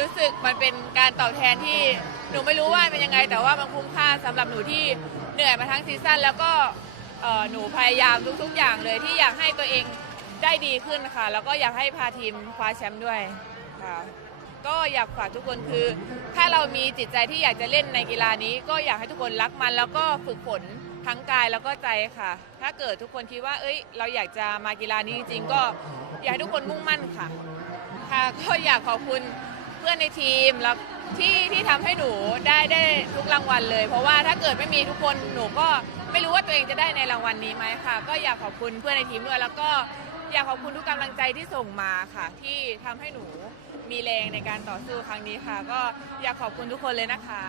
รู้สึกมันเป็นการตอบแทนที่หนูไม่รู้ว่าเป็นยังไง แต่ว่ามันคุ้มค่าสำหรับหนูที่เหนื่อยมาทั้งซีซั่นแล้วก็หนูพยายามทุกๆ อย่างเลยที่อยากให้ตัวเองได้ดีขึ้นค่ะ แล้วก็อยากให้พาทีมคว้าแชมป์ด้วยค่ะก็อยากฝากทุกคนคือ ถ้าเรามีจิตใจที่อยากจะเล่นในกีฬานี้ ก็อยากให้ทุกคนรักมัน แล้วก็ฝึกฝนทั้งกายแล้วก็ใจค่ะ ถ้าเกิดทุกคนคิดว่า เอ้ย เราอยากจะมากีฬานี้จริงๆก็อยากให้ทุกคนมุ่งมั่นค่ะ ค่ะก็อยากขอบคุณ เพื่อนในทีมแล้วที่ที่ทำให้หนูได้ได้ทุกรางวัลเลย เพราะว่าถ้าเกิดไม่มีทุกคนหนูก็ไม่รู้ว่าตัวเองจะได้ในรางวัลนี้ไหมค่ะ ก็อยากขอบคุณเพื่อนในทีมด้วยแล้วก็อยากขอบคุณทุกกำลังใจที่ส่งมาค่ะ ที่ทำให้หนูมีแรงในการต่อสู้ครั้งนี้ค่ะ ก็อยากขอบคุณทุกคนเลยนะคะ